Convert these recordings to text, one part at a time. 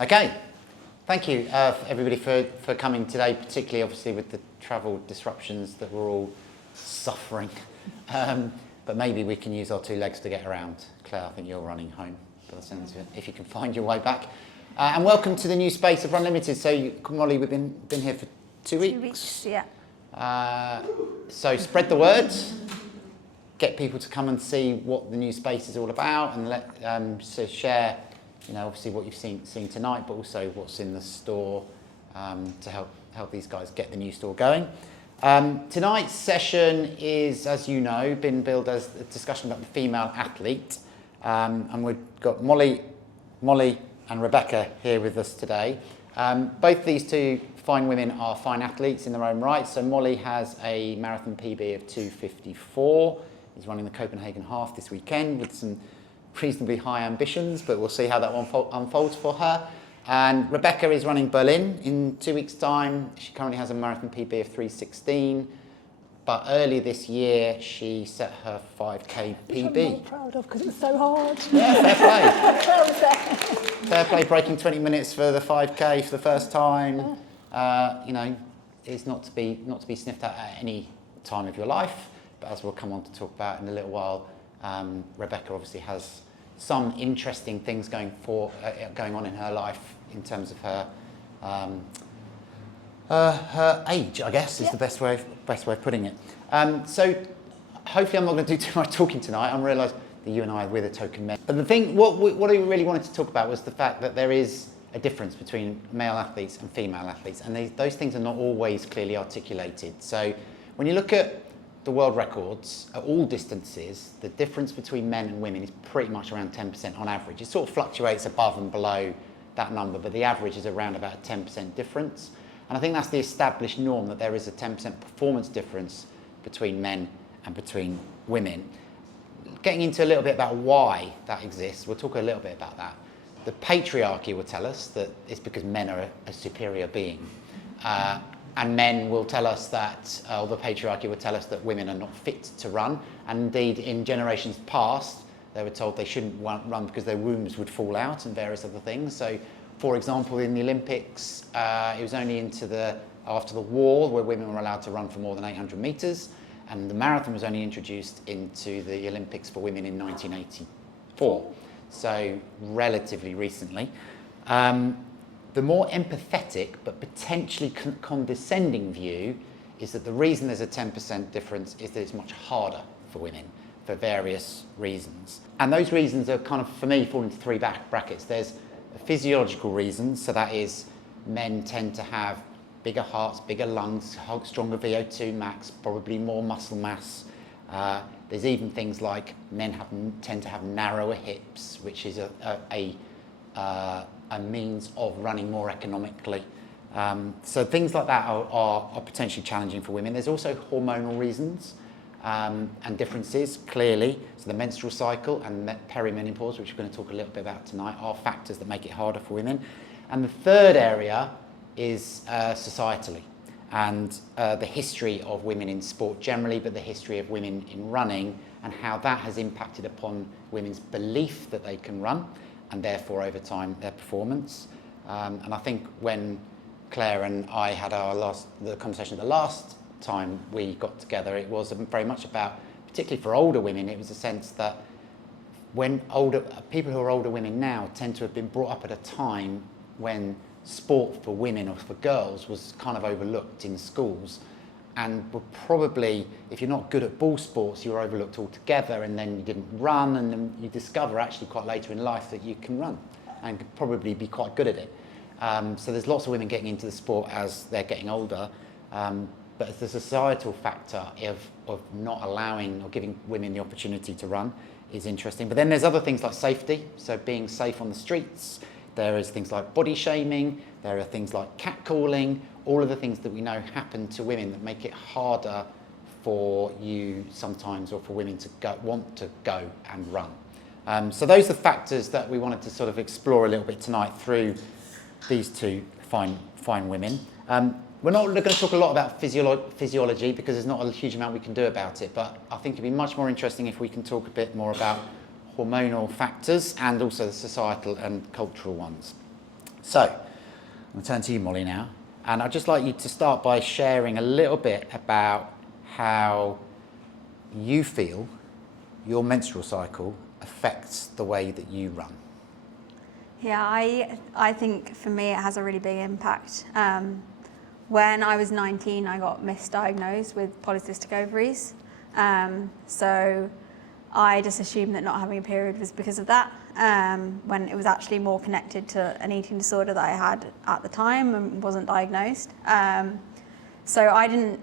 Okay, thank you everybody for coming today, particularly obviously with the travel disruptions that we're all suffering. But maybe we can use our two legs to get around. Claire, I think you're running home, by the sense of it, if you can find your way back. And welcome to the new space of Runlimited. So, Molly, we've been here for 2 weeks. 2 weeks, yeah. So spread the word, get people to come and see what the new space is all about, and so share, obviously what you've seen tonight, but also what's in the store to help these guys get the new store going. Tonight's session is, as you know, been billed as a discussion about the female athlete, and we've got Molly and Rebecca here with us today. Both these two fine women are fine athletes in their own right. So Molly has a marathon PB of 2:54. He's running the Copenhagen half this weekend with some reasonably high ambitions, but we'll see how that one unfolds for her. And Rebecca is running Berlin in 2 weeks' time. She currently has a marathon PB of 3:16. But early this year, she set her 5K PB. Which I'm not proud of because it was so hard. Yeah, fair play. Fair play, breaking 20 minutes for the 5K for the first time. Is not to be sniffed at any time of your life. But as we'll come on to talk about in a little while, Rebecca obviously has some interesting things going on in her life in terms of her age, I guess, is the best way of putting it. So hopefully I'm not going to do too much talking tonight. I realise that you and I, we're the token men. But the thing, what I really wanted to talk about was the fact that there is a difference between male athletes and female athletes, and those things are not always clearly articulated. So when you look at the world records at all distances, the difference between men and women is pretty much around 10% on average. It sort of fluctuates above and below that number, but the average is around about a 10% difference. And I think that's the established norm, that there is a 10% performance difference between men and between women. Getting into a little bit about why that exists, we'll talk a little bit about that. The patriarchy will tell us that it's because men are a superior being. And men will tell us that, or the patriarchy will tell us that women are not fit to run. And indeed, in generations past, they were told they shouldn't run because their wombs would fall out and various other things. So, for example, in the Olympics, it was only after the war where women were allowed to run for more than 800 metres, and the marathon was only introduced into the Olympics for women in 1984, so relatively recently. The more empathetic but potentially condescending view is that the reason there's a 10% difference is that it's much harder for women for various reasons. And those reasons are kind of, for me, fall into three brackets. There's physiological reasons, so that is men tend to have bigger hearts, bigger lungs, stronger VO2 max, probably more muscle mass. There's even things like men tend to have narrower hips, which is a means of running more economically. So things like that are potentially challenging for women. There's also hormonal reasons and differences, clearly. So the menstrual cycle and perimenopause, which we're going to talk a little bit about tonight, are factors that make it harder for women. And the third area is societally, and the history of women in sport generally, but the history of women in running and how that has impacted upon women's belief that they can run, and therefore over time their performance. And I think when Claire and I had the conversation the last time we got together, it was very much about, particularly for older women, it was a sense that when people who are older women now tend to have been brought up at a time when sport for women or for girls was kind of overlooked in schools, and were probably, if you're not good at ball sports, you're overlooked altogether, and then you didn't run, and then you discover actually quite later in life that you can run and could probably be quite good at it. So there's lots of women getting into the sport as they're getting older, but the societal factor of not allowing or giving women the opportunity to run is interesting. But then there's other things like safety, so being safe on the streets. There is things like body shaming, there are things like catcalling, all of the things that we know happen to women that make it harder for you sometimes, or for women to want to go and run. So those are factors that we wanted to sort of explore a little bit tonight through these two fine women. We're not going to talk a lot about physiology because there's not a huge amount we can do about it, but I think it'd be much more interesting if we can talk a bit more about hormonal factors and also the societal and cultural ones. So, I'm going to turn to you, Molly, now. And I'd just like you to start by sharing a little bit about how you feel your menstrual cycle affects the way that you run. Yeah, I think for me it has a really big impact. When I was 19, I got misdiagnosed with polycystic ovaries. So I just assumed that not having a period was because of that, when it was actually more connected to an eating disorder that I had at the time and wasn't diagnosed. So I didn't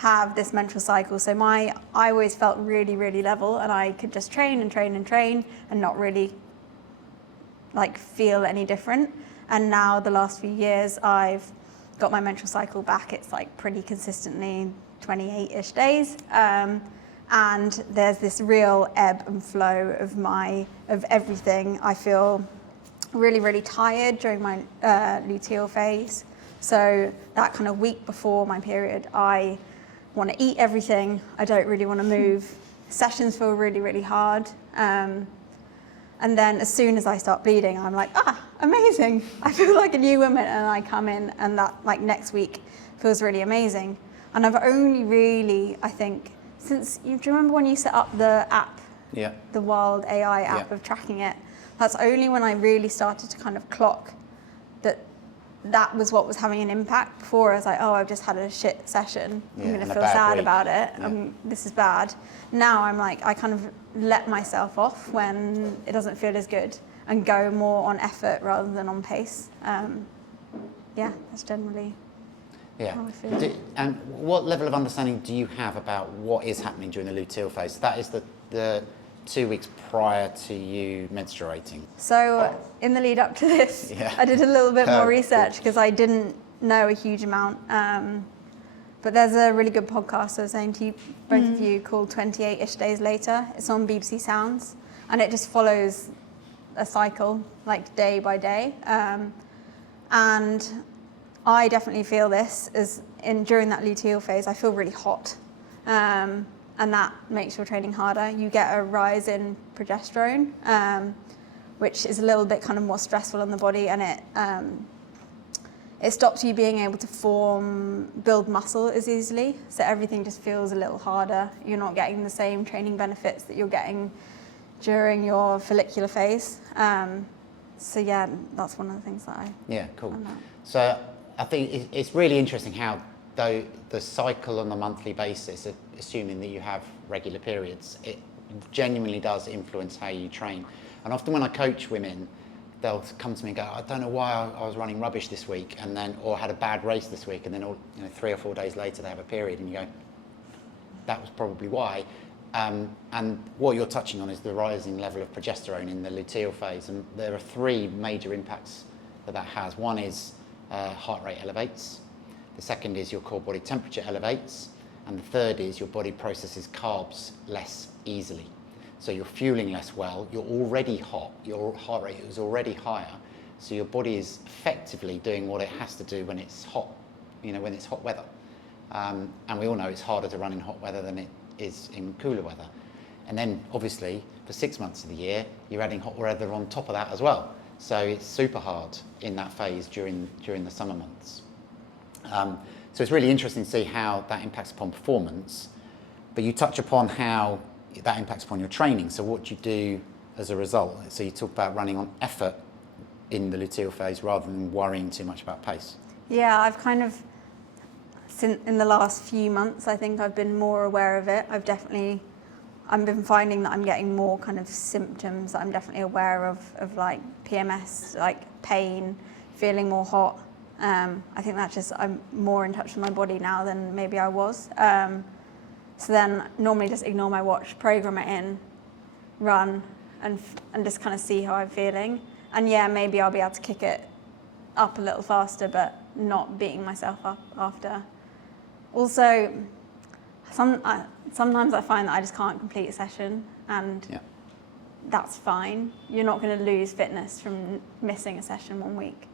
have this menstrual cycle. So I always felt really, really level, and I could just train and not really like feel any different. And now the last few years I've got my menstrual cycle back. It's like pretty consistently 28-ish days. And there's this real ebb and flow of everything. I feel really, really tired during my luteal phase. So that kind of week before my period, I want to eat everything. I don't really want to move. Sessions feel really, really hard. And then as soon as I start bleeding, I'm like, amazing. I feel like a new woman, and I come in and that like next week feels really amazing. And I've only really, I think, do you remember when you set up the app, the Wild AI app of tracking it? That's only when I really started to kind of clock that was what was having an impact. Before I was like, I've just had a shit session. I'm going to feel sad about it. This is bad. Now I'm like, I kind of let myself off when it doesn't feel as good and go more on effort rather than on pace. That's generally how I feel. And what level of understanding do you have about what is happening during the luteal phase? That is the 2 weeks prior to you menstruating. So in the lead up to this, I did a little bit more research because I didn't know a huge amount. But there's a really good podcast I was saying to you, both of you, called 28-ish Days Later. It's on BBC Sounds, and it just follows a cycle, like day by day. And I definitely feel this during that luteal phase. I feel really hot. And that makes your training harder. You get a rise in progesterone, which is a little bit kind of more stressful on the body, and it stops you being able to build muscle as easily. So everything just feels a little harder. You're not getting the same training benefits that you're getting during your follicular phase. So that's one of the things that I... Yeah, cool. So I think it's really interesting how though the cycle on a monthly basis, assuming that you have regular periods, it genuinely does influence how you train. And often when I coach women, they'll come to me and go, I don't know why I was running rubbish this week, or had a bad race this week, and then 3 or 4 days later they have a period, and you go, that was probably why. And what you're touching on is the rising level of progesterone in the luteal phase, and there are 3 major impacts that has. One is heart rate elevates. The second is your core body temperature elevates, and the third is your body processes carbs less easily. So you're fueling less well, you're already hot, your heart rate is already higher, so your body is effectively doing what it has to do when it's hot, when it's hot weather. And we all know it's harder to run in hot weather than it is in cooler weather. And then obviously for 6 months of the year, you're adding hot weather on top of that as well. So it's super hard in that phase during the summer months. So it's really interesting to see how that impacts upon performance, but you touch upon how that impacts upon your training. So what do you do as a result? So you talk about running on effort in the luteal phase rather than worrying too much about pace. Yeah, I've kind of, in the last few months, I think I've been more aware of it. I've been finding that I'm getting more kind of symptoms that I'm definitely aware of like PMS, like pain, feeling more hot. I think that's just, I'm more in touch with my body now than maybe I was. So then normally just ignore my watch, program it in, run, and just kind of see how I'm feeling. And maybe I'll be able to kick it up a little faster, but not beating myself up after. Also, sometimes I find that I just can't complete a session, and that's fine. You're not going to lose fitness from missing a session 1 week.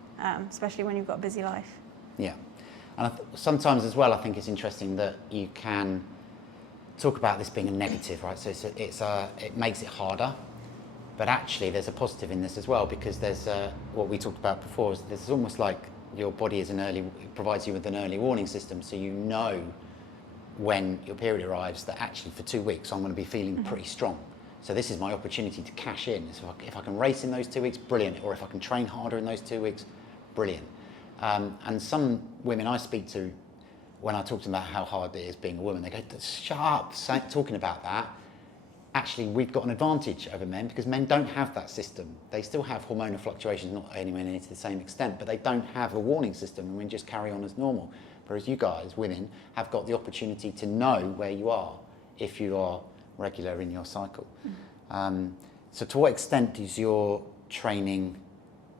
Especially when you've got a busy life. Yeah, and sometimes as well, I think it's interesting that you can talk about this being a negative, right? So it makes it harder, But actually, there's a positive in this as well, because there's what we talked about before. Is there's almost like your body it provides you with an early warning system, so you know when your period arrives that actually for 2 weeks I'm going to be feeling pretty strong. So this is my opportunity to cash in. So if I can race in those 2 weeks, brilliant. Or if I can train harder in those 2 weeks, brilliant. And some women I speak to, when I talk to them about how hard it is being a woman, they go, shut up, talking about that. Actually, we've got an advantage over men because men don't have that system. They still have hormonal fluctuations, not anywhere near to the same extent, but they don't have a warning system and we just carry on as normal. Whereas you guys, women, have got the opportunity to know where you are if you are regular in your cycle. So to what extent does your training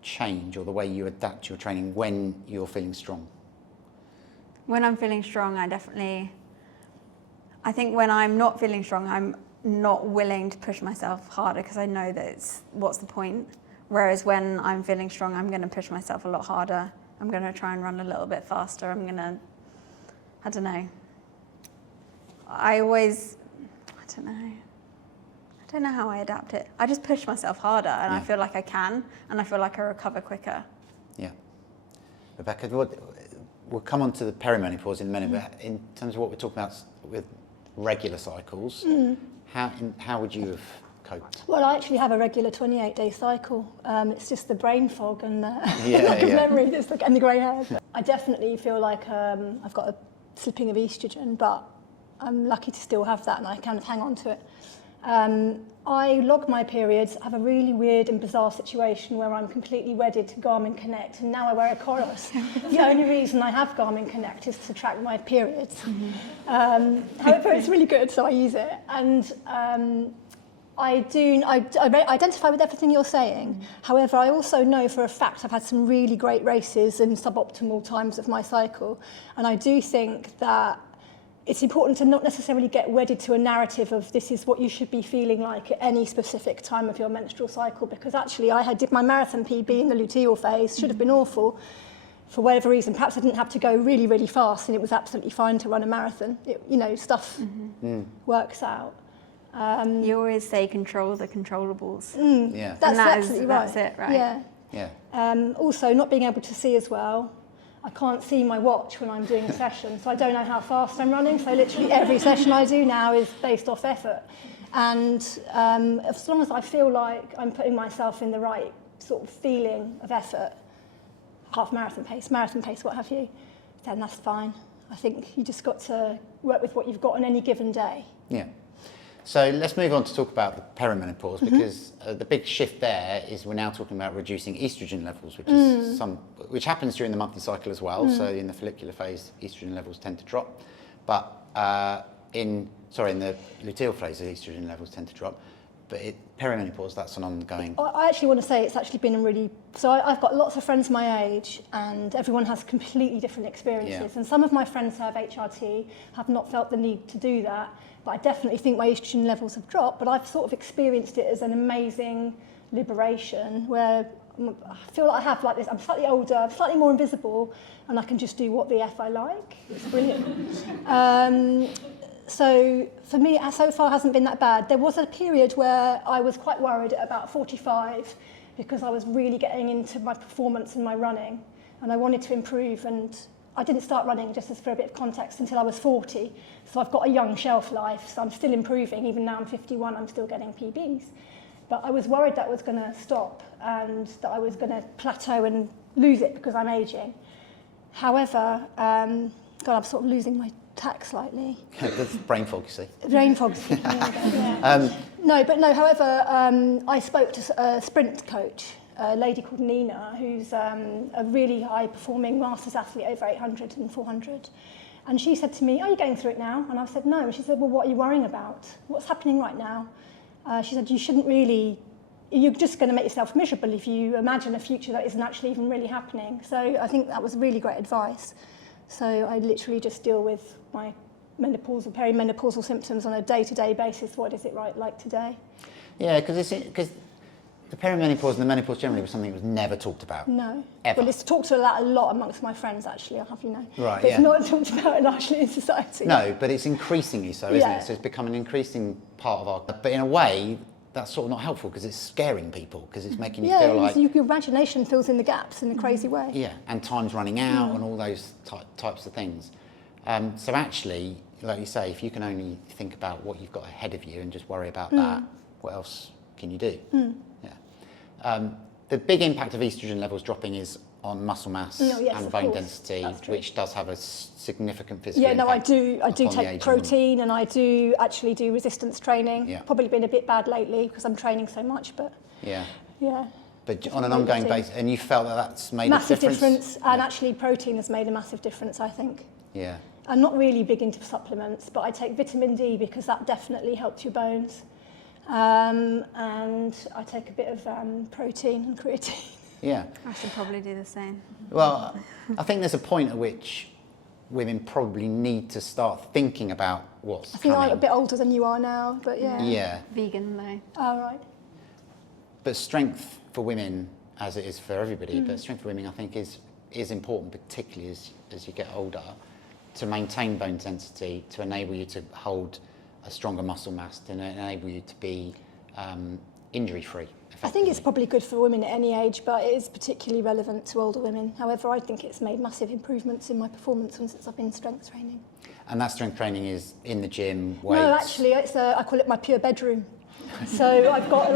change, or the way you adapt your training when you're feeling strong? When I'm feeling strong, I think when I'm not feeling strong, I'm not willing to push myself harder because I know that what's the point? Whereas when I'm feeling strong, I'm going to push myself a lot harder. I'm going to try and run a little bit faster. I don't know. I don't know how I adapt it. I just push myself harder and I feel like I can, and I feel like I recover quicker. Yeah. Rebecca, we'll come on to the perimenopause in a minute, but in terms of what we're talking about with regular cycles, how would you have coped? Well, I actually have a regular 28-day cycle. It's just the brain fog and the lack of memory and the grey hairs. I definitely feel like I've got a slipping of estrogen, but I'm lucky to still have that and I kind of hang on to it. I log my periods. I have a really weird and bizarre situation where I'm completely wedded to Garmin Connect, and now I wear a chorus. The only reason I have Garmin Connect is to track my periods. However, it's really good, so I use it. And I identify with everything you're saying. However, I also know for a fact I've had some really great races in suboptimal times of my cycle, and I do think that it's important to not necessarily get wedded to a narrative of this is what you should be feeling like at any specific time of your menstrual cycle, because actually I did my marathon PB in the luteal phase, should have been awful for whatever reason. Perhaps I didn't have to go really, really fast and it was absolutely fine to run a marathon. Stuff works out. You always say control the controllables. That's absolutely right. That's it, right? Yeah. Also, not being able to see as well. I can't see my watch when I'm doing a session, so I don't know how fast I'm running. So literally every session I do now is based off effort. And as long as I feel like I'm putting myself in the right sort of feeling of effort, half marathon pace, what have you, then that's fine. I think you just got to work with what you've got on any given day. Yeah. So let's move on to talk about the perimenopause, because the big shift there is we're now talking about reducing estrogen levels, which happens during the monthly cycle as well. So in the follicular phase, estrogen levels tend to drop, but in the luteal phase, the estrogen levels tend to drop. But perimenopause, that's an ongoing. I actually want to say it's actually been I've got lots of friends my age, and everyone has completely different experiences. Yeah. And some of my friends who have HRT have not felt the need to do that. But I definitely think my estrogen levels have dropped, but I've sort of experienced it as an amazing liberation where I feel like I have like this, I'm slightly older, I'm slightly more invisible, and I can just do what the F I like. It's brilliant. So for me, so far hasn't been that bad. There was a period where I was quite worried at about 45 because I was really getting into my performance and my running, and I wanted to improve, and I didn't start running, just as for a bit of context, until I was 40. So I've got a young shelf life, so I'm still improving. Even now I'm 51, I'm still getting PBs. But I was worried that was going to stop and that I was going to plateau and lose it because I'm aging. However, I'm sort of losing my tack slightly. That's brain fog, you see. Brain fog. However, I spoke to a sprint coach, a lady called Nina, who's a really high-performing masters athlete over 800 and 400. And she said to me, are you going through it now? And I said, no. And she said, well, what are you worrying about? What's happening right now? She said, you're just going to make yourself miserable if you imagine a future that isn't actually even really happening. So I think that was really great advice. So I literally just deal with my menopausal, perimenopausal symptoms on a day-to-day basis. What is it like today? Yeah, because the perimenopause and the menopause generally was something that was never talked about. No. Ever. Well, it's talked about a lot amongst my friends, actually, I'll have you know. Right, but it's not talked about largely in society. No, but it's increasingly so, isn't it? So it's become an increasing part of our... But in a way, that's sort of not helpful because it's scaring people, because it's making you feel like... your imagination fills in the gaps in a crazy way. Yeah, and time's running out and all those types of things. So actually, like you say, if you can only think about what you've got ahead of you and just worry about that, what else can you do? Yeah. The big impact of estrogen levels dropping is on muscle mass and bone density, which does have a significant physical impact. I do take protein, and I do actually do resistance training. Yeah. Probably been a bit bad lately because I'm training so much, but yeah. But Just on an ongoing basis, and you felt that that's made massive a difference? and actually protein has made a massive difference, I think. Yeah. I'm not really big into supplements, but I take vitamin D because that definitely helps your bones. And I take a bit of protein and creatine. Yeah. I should probably do the same. Well, I think there's a point at which women probably need to start thinking about what's I think coming. I'm a bit older than you are now, but yeah. Yeah. Vegan though. Oh, right. But strength for women, as it is for everybody, but strength for women I think is important, particularly as you get older, to maintain bone density, to enable you to hold a stronger muscle mass, to enable you to be injury-free. I think it's probably good for women at any age, but it is particularly relevant to older women. However, I think it's made massive improvements in my performance since I've been strength training. And that strength training is in the gym, weights? No, actually, I call it my pure bedroom. So I've got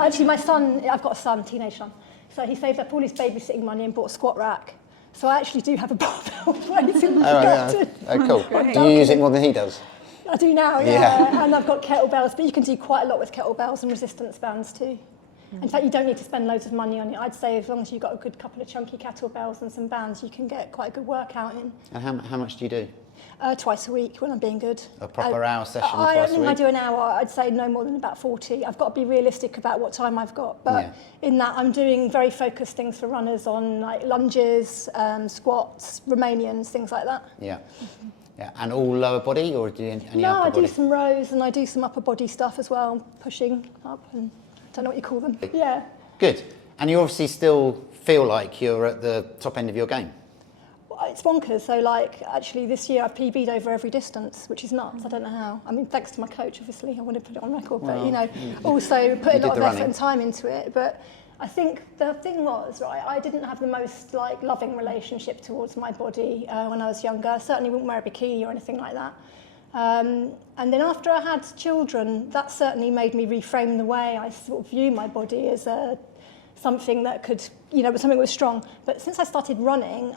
actually my son, I've got a son, teenage son. So he saved up all his babysitting money and bought a squat rack. So I actually do have a barbell weight in my garden. Oh, cool. Do you use it more than he does? I do now, yeah. And I've got kettlebells, but you can do quite a lot with kettlebells and resistance bands too. In fact, you don't need to spend loads of money on it. I'd say as long as you've got a good couple of chunky kettlebells and some bands, you can get quite a good workout in. And how much do you do? Twice a week when I'm being good. A proper hour session twice I a think week? I do an hour. I'd say no more than about 40. I've got to be realistic about what time I've got. But in that, I'm doing very focused things for runners on like lunges, squats, Romanians, things like that. Yeah. Yeah. And all lower body, or do you any upper body? No, I do some rows and I do some upper body stuff as well, pushing up and I don't know what you call them. Yeah. Good. And you obviously still feel like you're at the top end of your game? It's bonkers. So, like, actually, this year I've PB'd over every distance, which is nuts. I don't know how. I mean, thanks to my coach, obviously. I want to put it on record, but, you know, also put a lot of effort and time into it. But I think the thing was, right, I didn't have the most, like, loving relationship towards my body when I was younger. I certainly wouldn't wear a bikini or anything like that. And then after I had children, that certainly made me reframe the way I sort of view my body as something that could, you know, something that was strong. But since I started running,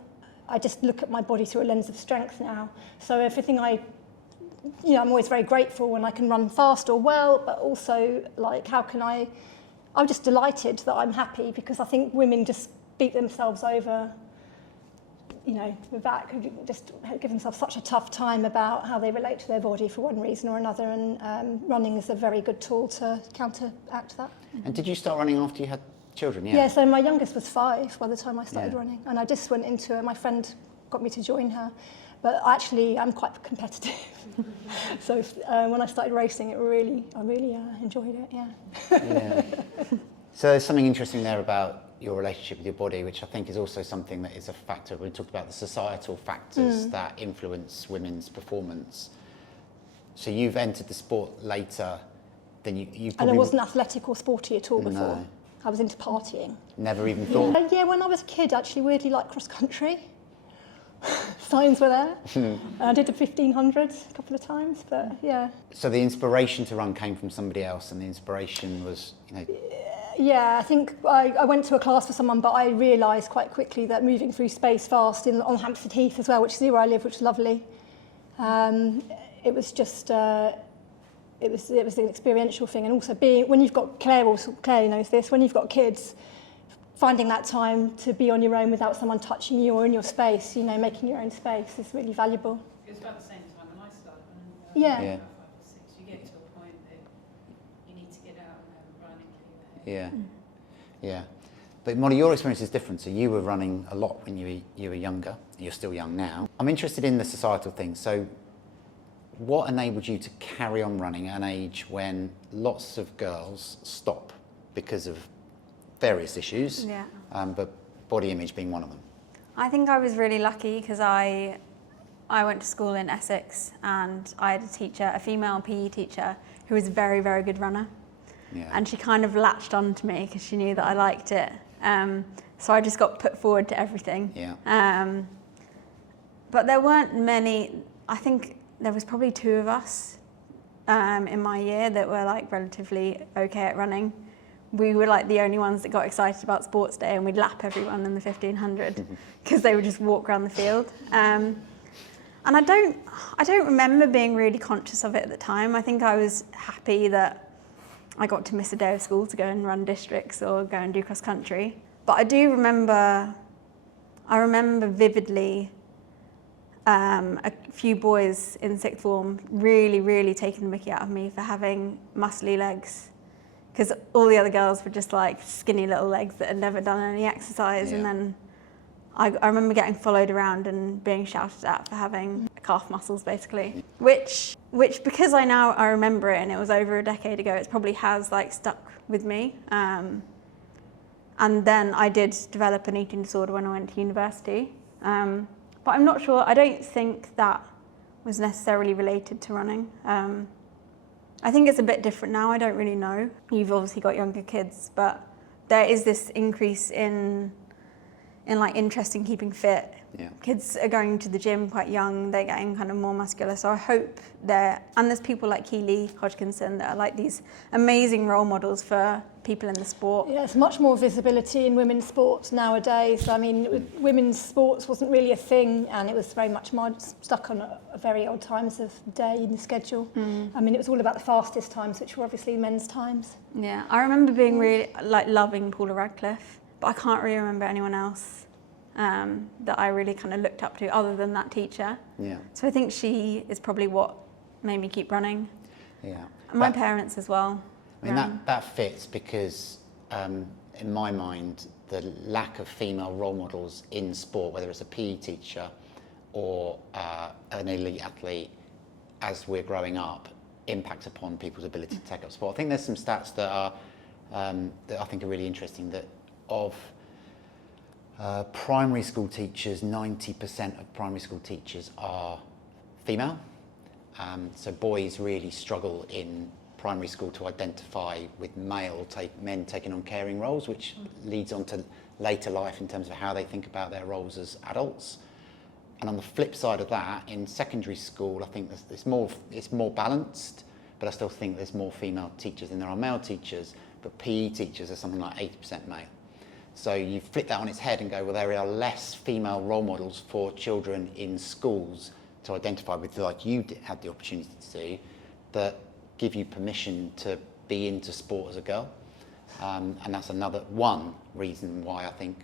I just look at my body through a lens of strength now. So everything I'm always very grateful when I can run fast or well, but also like I'm just delighted that I'm happy, because I think women just beat themselves over, you know, with that, could just give themselves such a tough time about how they relate to their body for one reason or another, and running is a very good tool to counteract that. And did you start running after you had children? Yeah, so my youngest was 5 by the time I started running, and I just went into it. My friend got me to join her, but actually I'm quite competitive. So when I started racing, I really enjoyed it. Yeah. So there's something interesting there about your relationship with your body, which I think is also something that is a factor. We talked about the societal factors that influence women's performance. So you've entered the sport later than you probably... And I wasn't athletic or sporty at all before. No. I was into partying. Never even thought? Yeah, when I was a kid, actually weirdly liked cross country. Signs were there. I did the 1500 a couple of times, but yeah. So the inspiration to run came from somebody else, and the inspiration was, you know... Yeah, I think I went to a class for someone, but I realised quite quickly that moving through space fast on Hampstead Heath as well, which is where I live, which is lovely. It was just... It was an experiential thing, and also when you've got Claire knows this, when you've got kids, finding that time to be on your own without someone touching you or in your space, you know, making your own space is really valuable. It was about the same time when I started. Yeah. 5 or 6, you get to a point that you need to get out and have a run and clear the head. Yeah. But Molly, your experience is different. So you were running a lot when you were younger. You're still young now. I'm interested in the societal things. So what enabled you to carry on running at an age when lots of girls stop because of various issues, but body image being one of them? I think I was really lucky because I went to school in Essex, and I had a teacher, a female PE teacher, who was a very, very good runner. and she kind of latched onto me because she knew that I liked it. So I just got put forward to everything. Yeah. But there weren't many. I think there was probably 2 of us in my year that were like relatively okay at running. We were like the only ones that got excited about sports day, and we'd lap everyone in the 1500 because they would just walk around the field. And I don't remember being really conscious of it at the time. I think I was happy that I got to miss a day of school to go and run districts or go and do cross country. But I remember vividly a few boys in sixth form really taking the mickey out of me for having muscly legs, because all the other girls were just like skinny little legs that had never done any exercise. And then I remember getting followed around and being shouted at for having calf muscles, basically, which because I remember it, and it was over a decade ago, it probably has like stuck with me. And then I did develop an eating disorder when I went to university. But I'm not sure, I don't think that was necessarily related to running. I think it's a bit different now, I don't really know. You've obviously got younger kids, but there is this increase in like interest in keeping fit. Yeah. Kids are going to the gym quite young, they're getting kind of more muscular, so I hope and there's people like Keely Hodgkinson that are like these amazing role models for people in the sport. Yeah, there's much more visibility in women's sports nowadays. I mean, women's sports wasn't really a thing, and it was very much stuck on a very old times of day in the schedule. I mean, it was all about the fastest times, which were obviously men's times. Yeah, I remember being really, like, loving Paula Radcliffe, but I can't really remember anyone else that I really kind of looked up to other than that teacher. Yeah. So I think she is probably what made me keep running. Yeah. And my parents as well. I mean, that fits because, in my mind, the lack of female role models in sport, whether it's a PE teacher or an elite athlete, as we're growing up, impacts upon people's ability to take up sport. I think there's some stats that are that I think are really interesting. That of primary school teachers, 90% of primary school teachers are female. So boys really struggle in primary school to identify with men taking on caring roles, which leads on to later life in terms of how they think about their roles as adults. And on the flip side of that, in secondary school, I think it's more balanced, but I still think there's more female teachers than there are male teachers, but PE teachers are something like 80% male. So you flip that on its head and go, well, there are less female role models for children in schools to identify with, like you had the opportunity to do, that give you permission to be into sport as a girl. And that's one reason why I think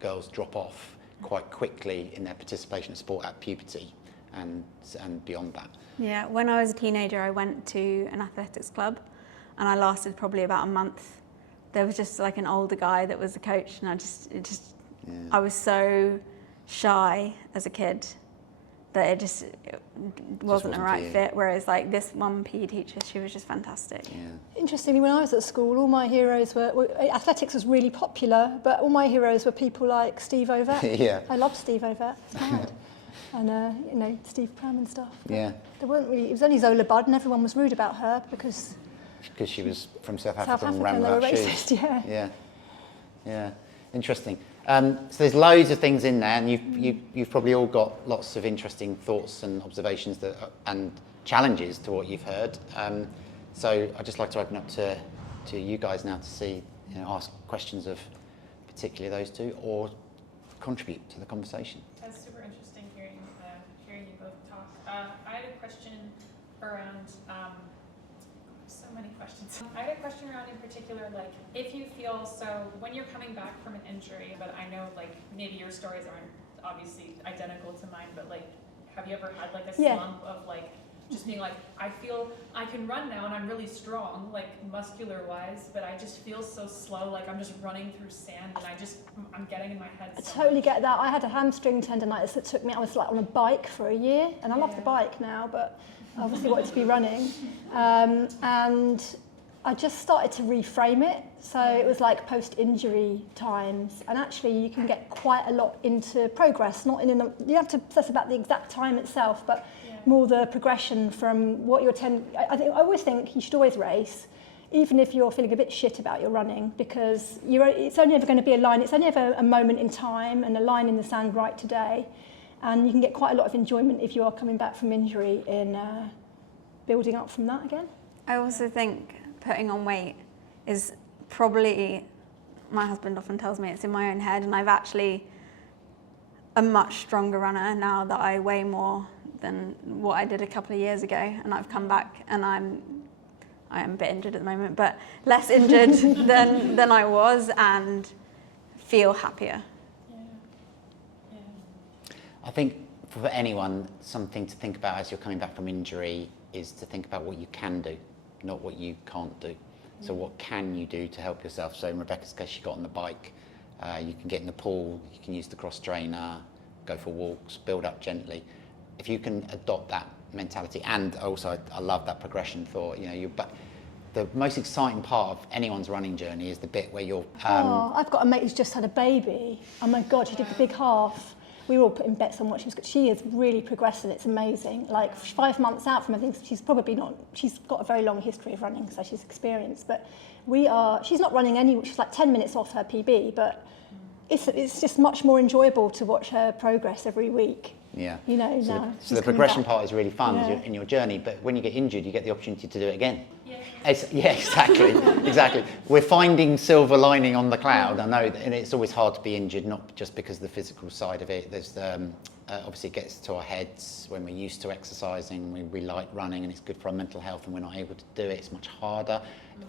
girls drop off quite quickly in their participation in sport at puberty and beyond that. Yeah, when I was a teenager, I went to an athletics club and I lasted probably about a month. There was just like an older guy that was the coach, and I was so shy as a kid that it wasn't a right fit, whereas like this one PE teacher, she was just fantastic. Yeah. Interestingly, when I was at school, all my heroes were athletics was really popular, but all my heroes were people like Steve Ovett. Yeah. I loved Steve Ovett. It's mad. And Steve Pram and stuff. Yeah. There weren't really. It was only Zola Budd, and everyone was rude about her because she was from South Africa and ran they were without racist. shoes. Yeah. Interesting. So there's loads of things in there, and you've probably all got lots of interesting thoughts and observations and challenges to what you've heard. So I'd just like to open up to you guys now to see, ask questions of particularly those two, or contribute to the conversation. That's super interesting hearing you both talk. I had a question around. So many questions. I had a question around in particular, like if you feel so when you're coming back from an injury, but I know like maybe your stories aren't obviously identical to mine, but like have you ever had like a slump of like just being like, I feel I can run now and I'm really strong, like muscular wise, but I just feel so slow, like I'm just running through sand and I'm getting in my head. I totally get that. I had a hamstring tendonitis that took me, I was like on a bike for a year, and I love the bike now, but I obviously wanted to be running. And I just started to reframe it. So it was like post-injury times. And actually you can get quite a lot into progress, you don't have to obsess about the exact time itself, but more the progression from what I always think you should always race. even if you're feeling a bit shit about your running, because it's only ever going to be a line, it's only ever a moment in time and a line in the sand right today. And you can get quite a lot of enjoyment if you are coming back from injury in building up from that again. I also think putting on weight is probably, my husband often tells me it's in my own head, and I've actually a much stronger runner now that I weigh more than what I did a couple of years ago, and I've come back and I am a bit injured at the moment, but less injured than I was, and feel happier. I think for anyone, something to think about as you're coming back from injury is to think about what you can do, not what you can't do. So what can you do to help yourself? So in Rebecca's case, she got on the bike, you can get in the pool, you can use the cross trainer, go for walks, build up gently. If you can adopt that mentality, and also I love that progression thought, but the most exciting part of anyone's running journey is the bit where you're... I've got a mate who's just had a baby. Oh my God, she did the big half. We were all putting bets on what she was. She is really progressing. It's amazing. Like 5 months out from everything, she's probably not. She's got a very long history of running, so she's experienced. But she's not running any. She's like 10 minutes off her PB, but it's just much more enjoyable to watch her progress every week. Yeah. Now. So the progression part is really fun in your journey, but when you get injured, you get the opportunity to do it again. Yeah, exactly. We're finding silver lining on the cloud. I know, and it's always hard to be injured, not just because of the physical side of it. There's obviously it gets to our heads when we're used to exercising. We like running, and it's good for our mental health. And we're not able to do it, it's much harder.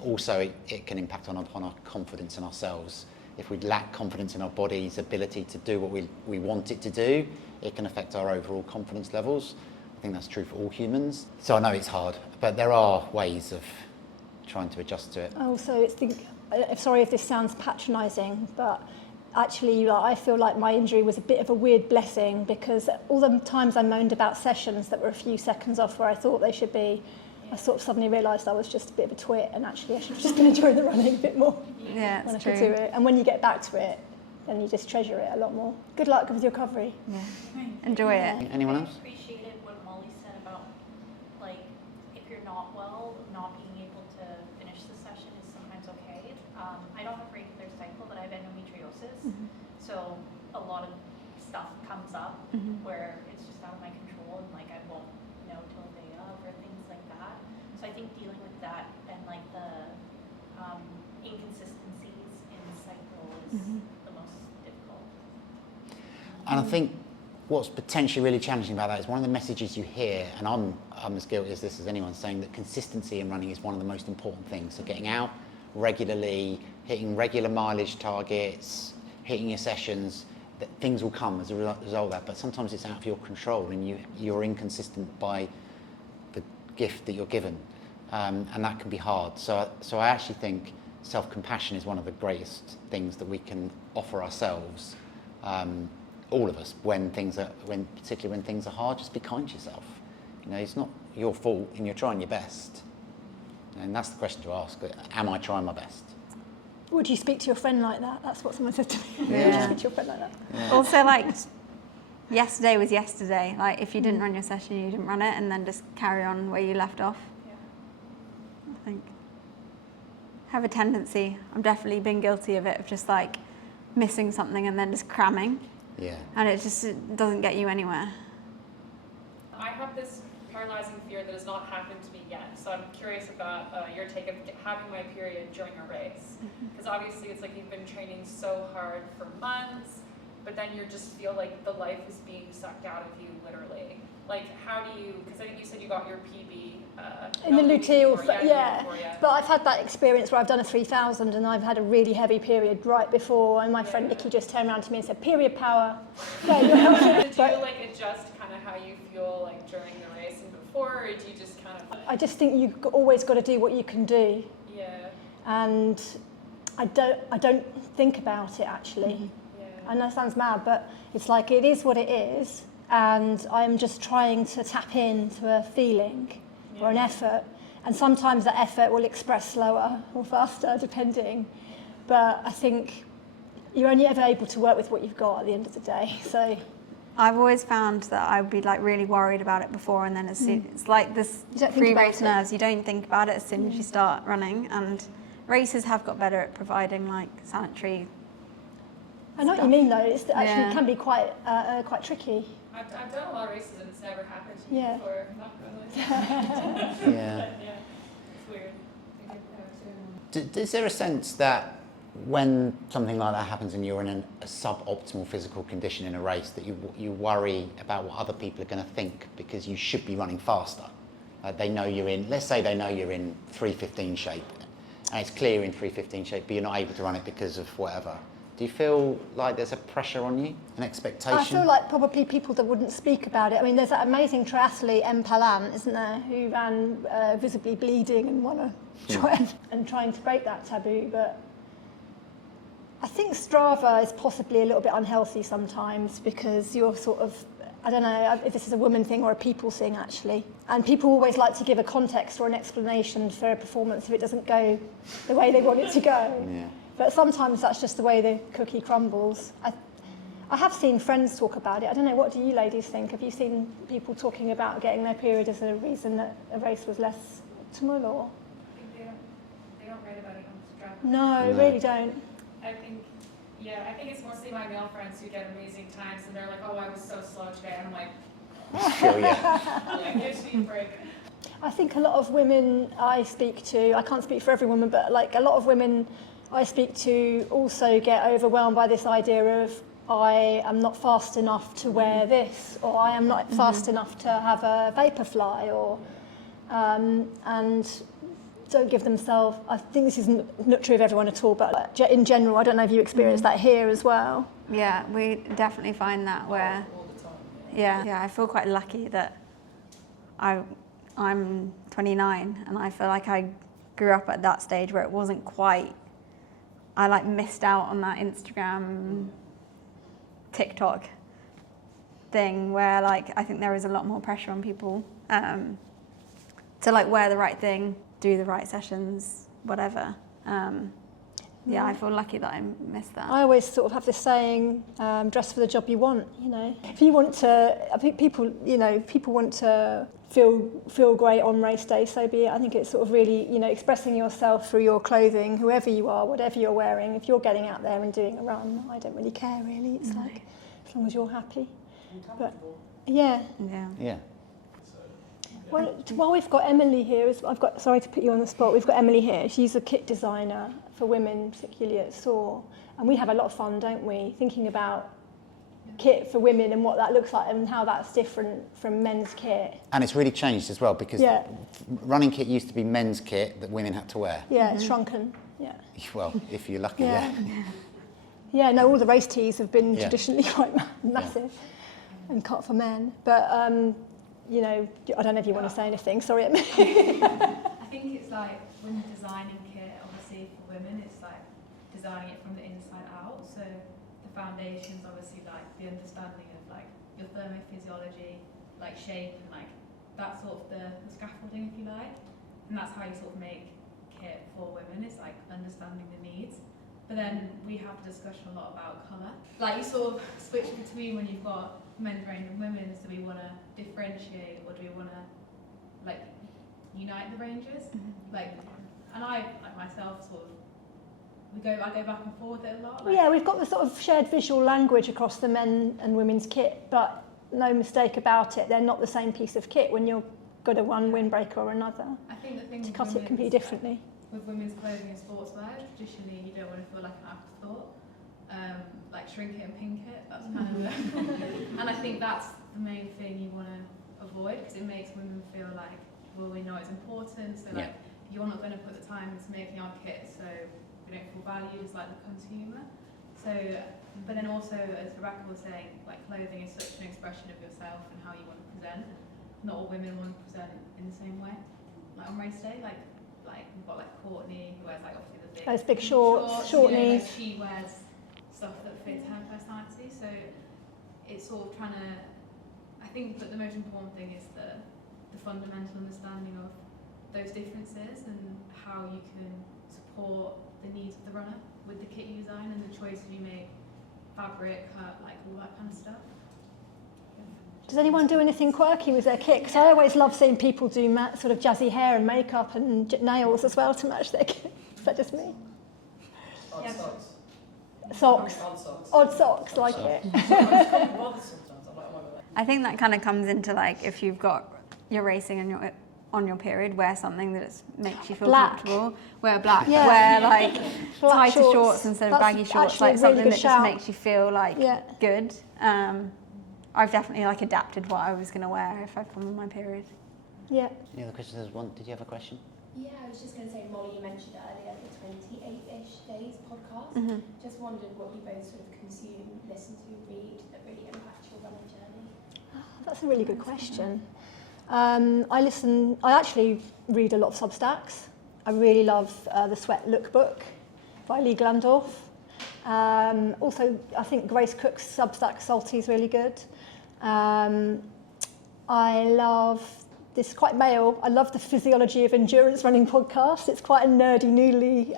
Also, it can impact on our confidence in ourselves. If we lack confidence in our body's ability to do what we want it to do, it can affect our overall confidence levels. I think that's true for all humans. So I know it's hard, but there are ways of trying to adjust to it. Also, sorry if this sounds patronising, but actually I feel like my injury was a bit of a weird blessing, because all the times I moaned about sessions that were a few seconds off where I thought they should be, I sort of suddenly realised I was just a bit of a twit, and actually I should have just been enjoying the running a bit more. Yeah, when it's I could true. do it. And when you get back to it, then you just treasure it a lot more. Good luck with your recovery. Yeah. Enjoy it. Anyone else? I appreciated what Molly said about, like, if you're not well, not being able to finish the session is sometimes okay. I don't have regular cycle, but I have endometriosis. So a lot of stuff comes up where it's just out of my control, and like I won't know till the day of or things like that. So I think dealing with that and like the inconsistencies in the cycle is the most difficult. And I think what's potentially really challenging about that is one of the messages you hear, and I'm as guilty as this as anyone, saying that consistency in running is one of the most important things. So getting out regularly, hitting regular mileage targets, hitting your sessions, that things will come as a result of that. But sometimes it's out of your control, and you're inconsistent by the gift that you're given, and that can be hard. So I actually think self-compassion is one of the greatest things that we can offer ourselves. All of us, particularly when things are hard, just be kind to yourself. It's not your fault, and you're trying your best. And that's the question to ask: am I trying my best? Would you speak to your friend like that? That's what someone said to me. Yeah. Would you speak to your friend like that? Yeah. Also, like, yesterday was yesterday. Like, if you didn't run your session, you didn't run it, and then just carry on where you left off. I think. Have a tendency, I've definitely been guilty of it, of just like missing something and then just cramming. Yeah. And it doesn't get you anywhere. I have this paralyzing fear that has not happened to me yet, so I'm curious about your take of having my period during a race. Because obviously it's like you've been training so hard for months, but then you just feel like the life is being sucked out of you, literally. Like, how do you, because I think you said you got your PB in the luteal, yeah. But I've had that experience where I've done a 3,000 and I've had a really heavy period right before, and my friend Nikki just turned around to me and said, "Period power." Do you like adjust kind of how you feel like during the race and before, or do you just kind of? I just think you've always got to do what you can do. Yeah. And I don't think about it actually. Yeah. I know it sounds mad, but it's like it is what it is, and I'm just trying to tap into a feeling or an effort, and sometimes that effort will express slower or faster depending, but I think you're only ever able to work with what you've got at the end of the day. So I've always found that I would be like really worried about it before, and then it's like this You don't think free about race it. nerves. You don't think about it as soon as you start running, and races have got better at providing like sanitary. I know what you mean though. It's actually can be quite tricky. I've done a lot of races and it's never happened to me Yeah. before. I'm not gonna lie. Yeah. But yeah, it's weird. I get that too. Is there a sense that when something like that happens and you're in a suboptimal physical condition in a race, that you worry about what other people are going to think because you should be running faster? Like they know you're in, let's say they know you're in 3:15 shape, and it's clear in 3:15 shape, but you're not able to run it because of whatever. Do you feel like there's a pressure on you, an expectation? I feel like probably people that wouldn't speak about it. I mean, there's that amazing triathlete, M. Palan, isn't there, who ran visibly bleeding and won a trying to break that taboo. But I think Strava is possibly a little bit unhealthy sometimes because you're sort of, I don't know if this is a woman thing or a people thing actually. And people always like to give a context or an explanation for a performance if it doesn't go the way they want it to go. Yeah. But sometimes that's just the way the cookie crumbles. I have seen friends talk about it. I don't know, what do you ladies think? Have you seen people talking about getting their period as a reason that a race was less optimal, or? I think they don't write about it on Strava. No, No. really don't. I think it's mostly my male friends who get amazing times and they're like, oh, I was so slow today. And I'm like, Sure, yeah. like, gives me a break. I think a lot of women I speak to, I can't speak for every woman, but like a lot of women I speak to also get overwhelmed by this idea of I am not fast enough to wear this, or I am not fast enough to have a Vaporfly, or and don't give themselves. I think this isn't not true of everyone at all, but in general, I don't know if you experience that here as well. Yeah, we definitely find that where. All the time. Yeah, I feel quite lucky that I'm 29, and I feel like I grew up at that stage where it wasn't quite. I like missed out on that Instagram, TikTok thing where like I think there is a lot more pressure on people to like wear the right thing, do the right sessions, whatever. Yeah, I feel lucky that I missed that. I always sort of have this saying, dress for the job you want, you know. If you want to, I think people want to feel great on race day, so be it. I think it's sort of really, expressing yourself through your clothing, whoever you are, whatever you're wearing. If you're getting out there and doing a run, I don't really care really. It's like, as long as you're happy. But yeah. Yeah. Well, while we've got Emily here, sorry to put you on the spot, we've got Emily here. She's a kit designer for women, particularly at SOAR. And we have a lot of fun, don't we, thinking about kit for women and what that looks like and how that's different from men's kit. And it's really changed as well because running kit used to be men's kit that women had to wear. Yeah, it's shrunken, yeah. Well, if you're lucky, yeah. Yeah, no, all the race tees have been traditionally quite massive and cut for men. But, I don't know if you want to say anything. Sorry, Emily. I think it's like when designing kit, obviously for women, it's like designing it from the inside out. So the foundation's obviously like the understanding of like your thermophysiology, like shape and like that's sort of the scaffolding, if you like. And that's how you sort of make kit for women. It's like understanding the needs. But then we have a discussion a lot about colour. Like you sort of switch between when you've got men's range and women's. Do we want to differentiate or do we want to like unite the ranges? Like, and I like myself sort of I go back and forth a lot. Like, Yeah, we've got the sort of shared visual language across the men and women's kit, but no mistake about it, they're not the same piece of kit when you've got a one windbreaker or another. I think the thing To with cut it completely women's, differently. with women's clothing and sportswear, traditionally you don't want to feel like an afterthought. Like shrink it and pink it, that's kind of and I think that's the main thing you want to avoid because it makes women feel like, well, we know it's important, so like you're not going to put the time into making our kit so we don't feel valued as like the consumer. So, but then also, as Rebecca was saying, like clothing is such an expression of yourself and how you want to present. Not all women want to present in the same way. Like on race day, like we've got like Courtney who wears like obviously the Those big shorts, short knees. Like she wears stuff that fits her personality. So it's sort of trying to. I think that the most important thing is the fundamental understanding of those differences and how you can support the needs of the runner with the kit you design and the choices you make, fabric, cut, like all that kind of stuff. Does anyone do anything quirky with their kit? Because I always love seeing people do sort of jazzy hair and makeup and nails as well to match their kit. Is that just me? Odd socks. Socks. Odd socks. Odd socks, like it. I think that kind of comes into like if you're racing and you're on your period, wear something that makes you feel comfortable. Wear black. Yeah. Wear like Black tighter shorts instead of That's baggy shorts. actually a Like really something good that shout. just makes you feel like good. I've definitely like adapted what I was going to wear if I've come on my period. Yeah. Any other questions? Did you have a question? Yeah, I was just going to say, Molly, you mentioned earlier the 28-ish days podcast. Mm-hmm. Just wondered what you both sort of consume, listen to, read that really impact your running journey. That's a really good question. I actually read a lot of Substacks. I really love the Sweat Lookbook by Lee Glandorf. Also, I think Grace Cook's Substack Salty is really good. I love, this is quite male, I love the Physiology of Endurance Running podcast. It's quite a nerdy, noodly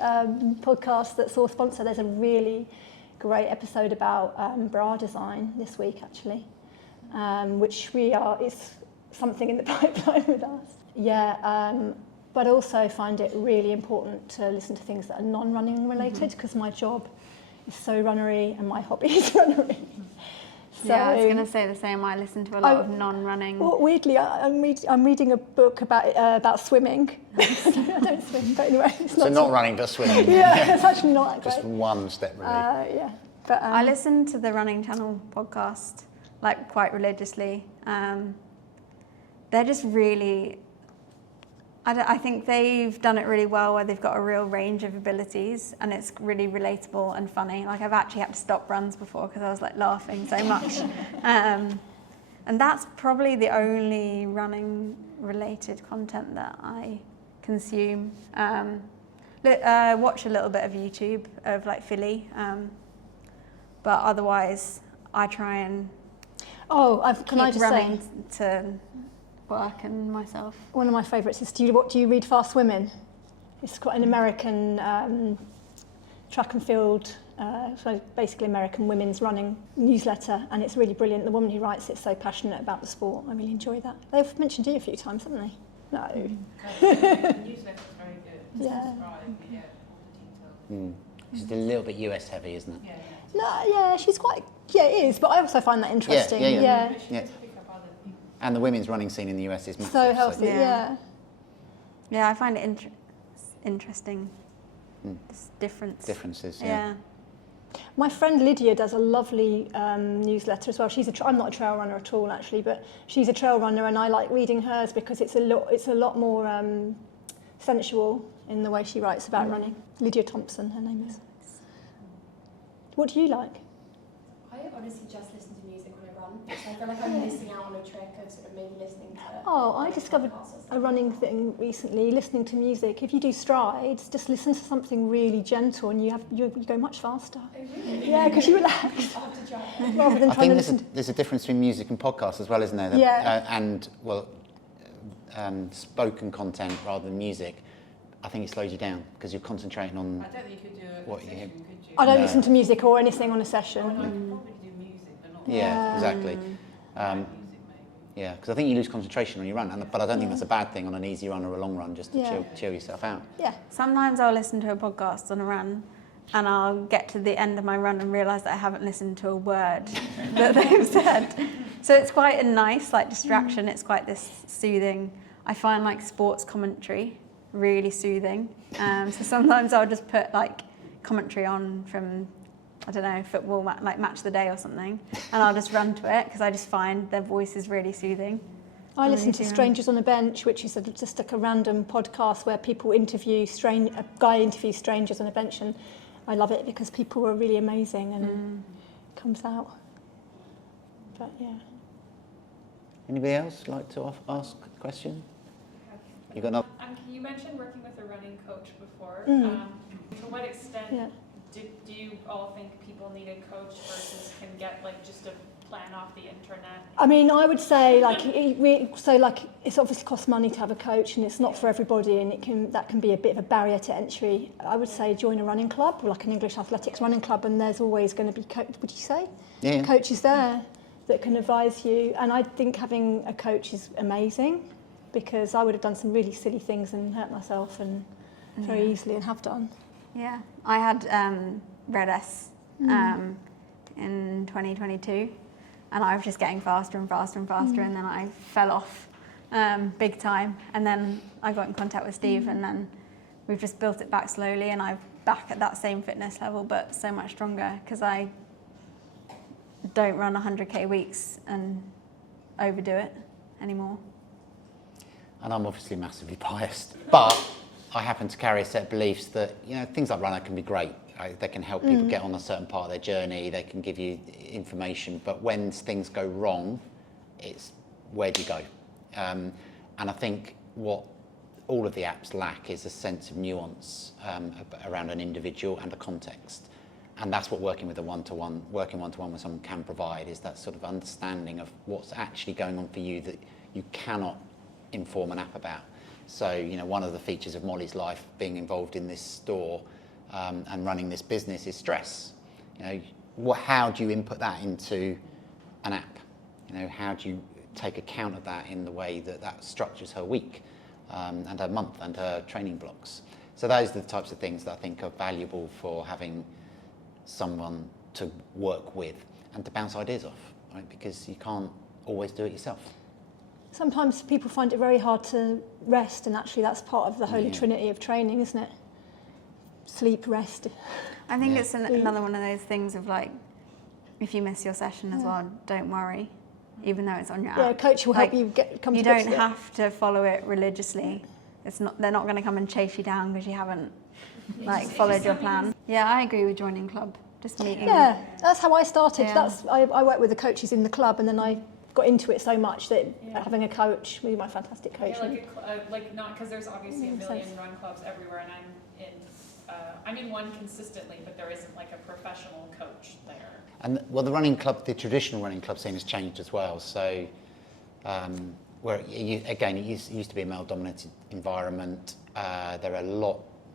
podcast that SOAR sponsor. There's a really great episode about bra design this week, actually, which is something in the pipeline with us. Yeah, but also find it really important to listen to things that are non-running related, because my job is so runnery and my hobby is runnery. So, Yeah, I was going to say the same. I listen to a lot of non-running. Well, weirdly, I'm reading a book about swimming. I don't swim, but anyway. It's Not running, but swimming. Yeah, it's actually not that great. Just one step, really. Yeah. But, I listen to the Running Channel podcast like quite religiously. They're just really, I think they've done it really well where they've got a real range of abilities and it's really relatable and funny. Like I've actually had to stop runs before because I was like laughing so much. And that's probably the only running related content that I consume. Watch a little bit of YouTube of like Philly. But otherwise I try and can I keep just running say, to work and myself. one of my favourites is, do you read Fast Women? It's quite an American track and field, so basically American women's running newsletter, and it's really brilliant. The woman who writes it's so passionate about the sport. I really enjoy that. They've mentioned you a few times, haven't they? No. The newsletter's very good. Yeah. Subscribe, you get all the details. It's a little bit US heavy, isn't it? Yeah. No, yeah, she's quite, it is, but I also find that interesting. Yeah. She gets to pick up other people. And the women's running scene in the US is massive. So healthy, Yeah. yeah. Yeah, I find it interesting. This Differences, Yeah. My friend Lydia does a lovely newsletter as well. I'm not a trail runner at all, actually, but she's a trail runner, and I like reading hers because it's a lot more sensual in the way she writes about running. Lydia Thompson, her name is. What do you like? I honestly just listen to music when I run, so I feel like I'm missing out on a trick of sort of maybe listening to... Oh, I discovered a running thing recently, listening to music. If you do strides, just listen to something really gentle and you go much faster. Oh, really? Yeah, because you relax. I'll have to try it. Rather than I trying think to listen there's a difference between music and podcasts as well, isn't there? Yeah. Spoken content rather than music. I think it slows you down because you're concentrating on... I don't think you could do a What you session, hear. could you? I don't No. listen to music or anything on a session. Oh, no, I could probably do music, but not Yeah, exactly. music, maybe. Yeah, because I think you lose concentration on your run, but I don't think that's a bad thing on an easy run or a long run, just to chill yourself out. Yeah. Sometimes I'll listen to a podcast on a run and I'll get to the end of my run and realise that I haven't listened to a word that they've said. So it's quite a nice distraction. It's quite this soothing. I find sports commentary really soothing. So sometimes I'll just put commentary on from, I don't know, football, Match of the Day or something, and I'll just run to it because I just find their voice is really soothing. I listen to Strangers on a Bench, which is just a random podcast where people interview, a guy interviews strangers on a bench, and I love it because people are really amazing and it comes out. But yeah. Anybody else like to ask a question? You got another? You mentioned working with a running coach before. Mm. To what extent Yeah. do you all think people need a coach versus can get just a plan off the internet? I mean, I would say it's obviously costs money to have a coach, and it's not for everybody, and that can be a bit of a barrier to entry. I would say join a running club, like an English athletics running club, and there's always going to be would you say? Yeah. Coaches there that can advise you. And I think having a coach is amazing, because I would have done some really silly things and hurt myself and very easily, and have done. Yeah, I had Red S in 2022, and I was just getting faster and faster and faster, and then I fell off big time. And then I got in contact with Steve, and then we've just built it back slowly, and I'm back at that same fitness level, but so much stronger, because I don't run 100k weeks and overdo it anymore. And I'm obviously massively biased, but I happen to carry a set of beliefs that, you know, things like runner can be great. Right? They can help people get on a certain part of their journey. They can give you information, but when things go wrong, it's where do you go? And I think what all of the apps lack is a sense of nuance around an individual and a context. And that's what working one-to-one with someone can provide, is that sort of understanding of what's actually going on for you that you cannot inform an app about. So, you know, one of the features of Molly's life being involved in this store and running this business is stress. You know, how do you input that into an app? You know, how do you take account of that in the way that structures her week and her month and her training blocks? So those are the types of things that I think are valuable for having someone to work with and to bounce ideas off, right? Because you can't always do it yourself. Sometimes people find it very hard to rest, and actually that's part of the holy trinity of training, isn't it? Sleep, rest. I think it's another one of those things of like, if you miss your session as well, don't worry, even though it's on your app. Yeah, a coach will help you come to You grips don't with it. have to follow it religiously. They're not going to come and chase you down because you haven't followed your plan. Yeah, I agree with joining club. Just meeting. Yeah, that's how I started. Yeah. I work with the coaches in the club, and then I got into it so much that having a coach, with my fantastic coach. Yeah, like not because there's obviously a million run clubs everywhere, and I'm in one consistently, but there isn't like a professional coach there. And well, the traditional running club scene has changed as well. So, where it used to be a male-dominated environment.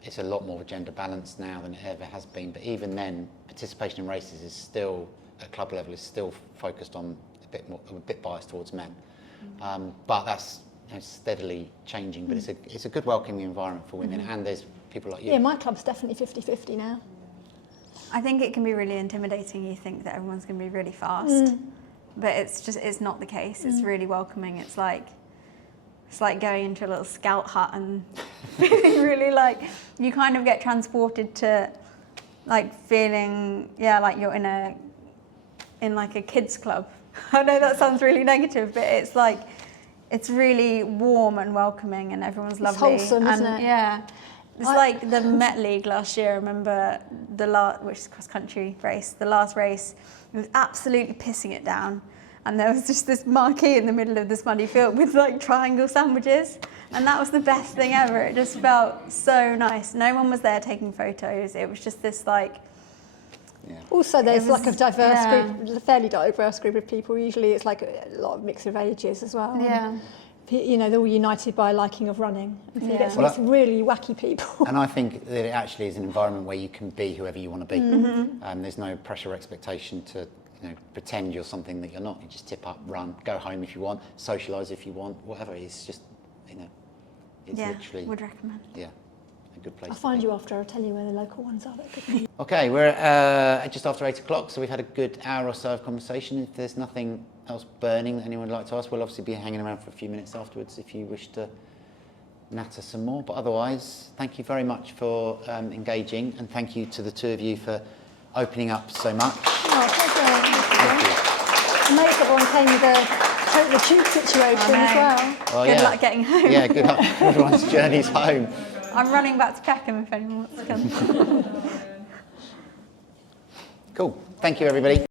It's a lot more gender balanced now than it ever has been. But even then, participation in races is still at club level is still focused on a bit biased towards men. But that's steadily changing. But it's a good welcoming environment for women, and there's people like you. Yeah, my club's definitely 50-50 now. I think it can be really intimidating. You think that everyone's going to be really fast, but it's not the case. It's really welcoming. It's like going into a little scout hut and feeling really like you kind of get transported to feeling like you're in like a kids club. I know that sounds really negative, but it's really warm and welcoming, and everyone's lovely. It's wholesome, isn't it? Yeah. It's like the Met League last year. I remember which is cross country race, the last race, it was absolutely pissing it down. And there was just this marquee in the middle of this muddy field with like triangle sandwiches. And that was the best thing ever. It just felt so nice. No one was there taking photos. It was just this Also, there's like a diverse group, a fairly diverse group of people. Usually it's like a lot of mix of ages as well. Yeah. And, you know, they're all united by a liking of running. And so you get to meet some really wacky people. And I think that it actually is an environment where you can be whoever you want to be. There's no pressure or expectation to pretend you're something that you're not. You just tip up, run, go home if you want, socialise if you want, whatever. It's just, it's literally... would recommend. Yeah, a good place I'll to find be. you after. I'll tell you where the local ones are. That could be. Okay, we're just after 8 o'clock, so we've had a good hour or so of conversation. If there's nothing else burning that anyone would like to ask, we'll obviously be hanging around for a few minutes afterwards if you wish to natter some more. But otherwise, thank you very much for engaging, and thank you to the two of you for opening up so much. Oh, pleasure. Thank you. Amazed everyone came with the tube situation as well. Well, Good luck getting home. Yeah, good luck. Everyone's journeys home. I'm running back to Peckham if anyone wants to come. Cool. Thank you, everybody.